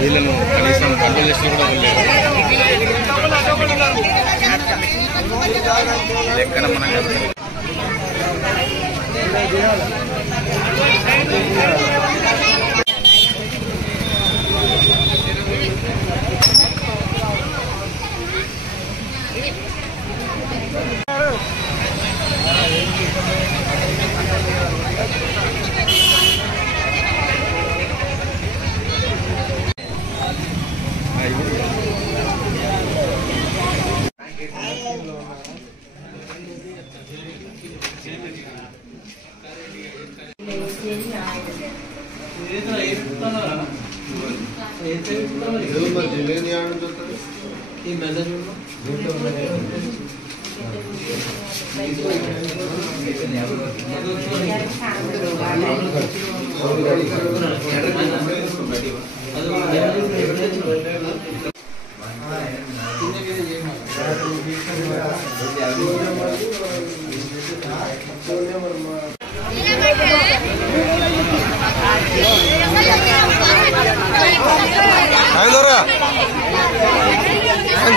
వీళ్ళను కనీసం కంట్రోల్ చేసిన కూడా లెక్కన మనం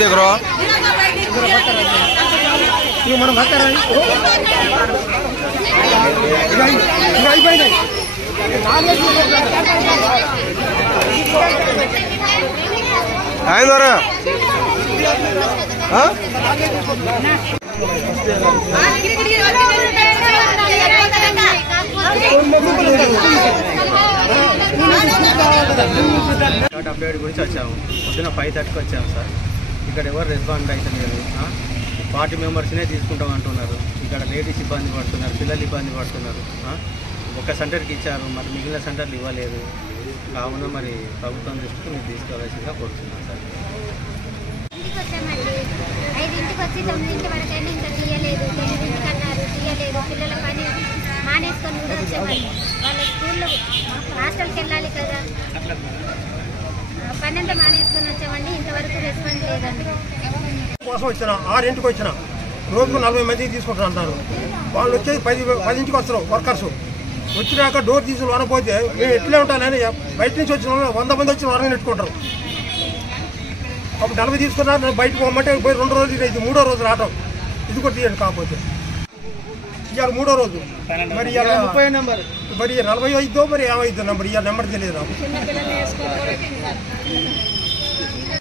देख रहा ये मन भाग कर रहा है आए दो रहा हाँ అప్డేట్ గురించి వచ్చాము పొద్దున 5:30కి వచ్చాము సార్. ఇక్కడ ఎవరు రెస్పాండ్ అయితే లేదు. 40 మెంబర్స్నే తీసుకుంటాం అంటున్నారు. ఇక్కడ లేడీస్ ఇబ్బంది పడుతున్నారు, పిల్లలు ఇబ్బంది పడుతున్నారు. ఒక సెంటర్కి ఇచ్చారు, మరి మిగిలిన సెంటర్లు ఇవ్వలేదు. కావున మరి ప్రభుత్వం దృష్టికి మీరు తీసుకోవాల్సిందిగా కోరుతున్నాను సార్. ఇంటికి వచ్చామండి, 5ంటికి వచ్చి 9ంటి వరకైనా ఇంకా తీయలేదు, 9ంటికి అన్నారు తీయలేదు. పిల్లల పని మానేసుకొని కూడా వచ్చామండి. వాళ్ళ స్కూల్లో హాస్టల్కి వెళ్ళాలి కదా, పని అంతా మానేసుకొని వచ్చామండి. ఇంతవరకు రెస్పాండ్ లేదండి. కోసం వచ్చిన 6ంటికి వచ్చిన రోజుకు 40 మందికి తీసుకుంటారు అంటారు. వాళ్ళు వచ్చేది 10ంటికి వస్తారు వర్కర్స్. వచ్చినాక డోర్ తీసుకుని వనపోతే మేము ఎట్లే ఉంటానని బయట నుంచి వచ్చిన 100 మంది వచ్చి వరని నెట్టుకుంటారు. అప్పుడు 40 తీసుకున్నారు, బయటకు పోమంటే పోయి 2 రోజులు ఇది 3వ రోజు రావటం. ఇది కూడా తీయండి. కాకపోతే ఇవాళ 3వ రోజు, మరి ఇవాళ 30 నెంబర్, మరి 40 అయిద్దో మరి 50 నెంబర్. ఇవాళ నెంబర్ తెలియదు నాకు.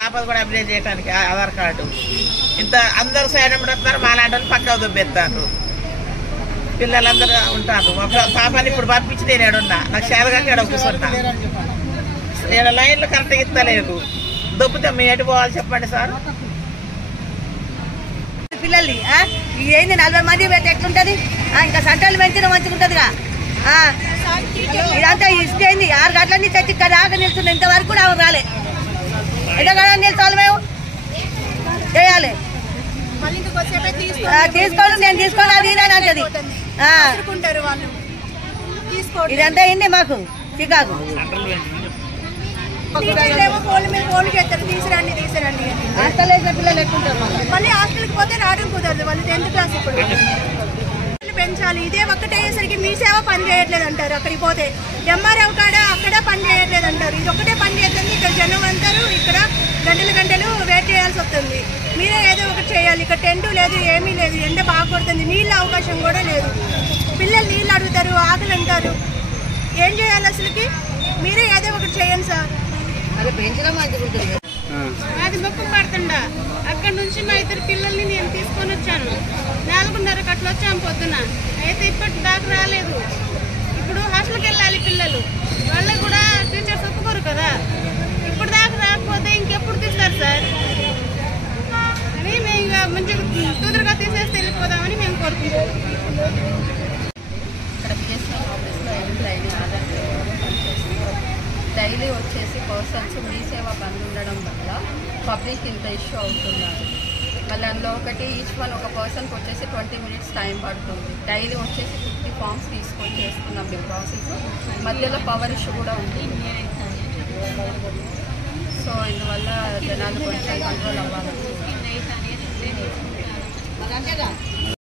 ఆపద కూడా అప్లై చేయడానికి ఆధార్ కార్డు ఇంత అందరు సైడ్ పెడతారు, మాలాంటి వాళ్ళు పక్క దుబ్బెత్తారు. పిల్లలందరూ ఉంటారు. ఒక పాపని ఇప్పుడు పంపించి నేను ఏడున్నా, నాకు చేతగా ఏడ కూర్చుంటా. నేను లైన్లు కరెక్ట్గా ఇస్తలేదు. దొబ్బితే మేము ఎటు పోవాలి చెప్పండి సార్. పిల్లల్ని ఏంది 40 మంది పెట్టి ఎట్లుంటుంది? ఇంకా సెంటర్లు పెంచిన మంచిగా ఉంటుందిగా. ఇదంతా ఇష్టం ఏంది? 6 గంటల నుంచి తెచ్చి ఇక్కడ దాకా నిలుస్తుంది. ఇంతవరకు కూడా ఆమె రాలే. ఎక్కడ నిలుచోవాలి మేము చేయాలి. తీసుకోండి, నేను తీసుకోవాలి, అది ఇదని అంటది. ఇదంతా అయింది మాకు చికాకు. హాస్టల్ వేసిన పిల్లలు ఎక్కుంటారు. మళ్ళీ హాస్టల్కి పోతే రావడం కుదరదు. వాళ్ళు 10th క్లాస్ ఇప్పుడు పెంచాలి. ఇదే ఒక్కటే అయ్యేసరికి మీ సేవ పని చేయట్లేదు అంటారు. అక్కడికి పోతే ఎంఆర్ఓ కాడ అక్కడ పని చేయట్లేదు అంటారు. ఇది ఒకటే పని చేస్తుంది. ఇక్కడ జనం అంటారు, ఇక్కడ గంటలు వెయిట్ చేయాల్సి వస్తుంది. మీరే ఏదో ఒకటి చేయాలి. ఇక్కడ టెంట్ లేదు, ఏమీ లేదు, ఎండ బాగా కొడుతుంది, నీళ్ళ అవకాశం కూడా లేదు. పిల్లలు నీళ్ళు అడుగుతారు, ఆకలి అంటారు. ఏం చేయాలి అసలుకి? మీరే ఏదో ఒకటి చేయండి సార్. అది మొక్కు పడుతుండా. అక్కడ నుంచి మా 2 పిల్లల్ని నేను తీసుకొని వచ్చాను. 4:30కి అట్లా వచ్చాము పొద్దున. అయితే ఇప్పటి దాకా రాలేదు. ఇప్పుడు హాస్టల్కి వెళ్ళాలి పిల్లలు. వాళ్ళకి కూడా టీచర్స్ ఒప్పుకోరు కదా. ఇప్పుడు దాకా రాకపోతే ఇంకెప్పుడు తీస్తారు సార్ అని మేము ఇక మంచిగా తొందరగా తీసేస్తే వెళ్ళిపోదామని మేము కోరుకుంటాం. డైలీ వచ్చేసి పర్సన్స్ మీ సేవ బంద్ ఉండడం వల్ల పబ్లిక్ ఇంత ఇష్యూ అవుతున్నారు. మళ్ళీ అందులో ఒకటి ఈచ్ వన్ ఒక పర్సన్కి వచ్చేసి 20 minutes టైం పడుతుంది. డైలీ వచ్చేసి 50 forms తీసుకొని చేస్తున్నాం మేము ప్రాసెస్. మధ్యలో పవర్ ఇష్యూ కూడా ఉంటుంది. సో ఇందువల్ల జనాలు కొంచెం కంట్రోల్ అవ్వాలి.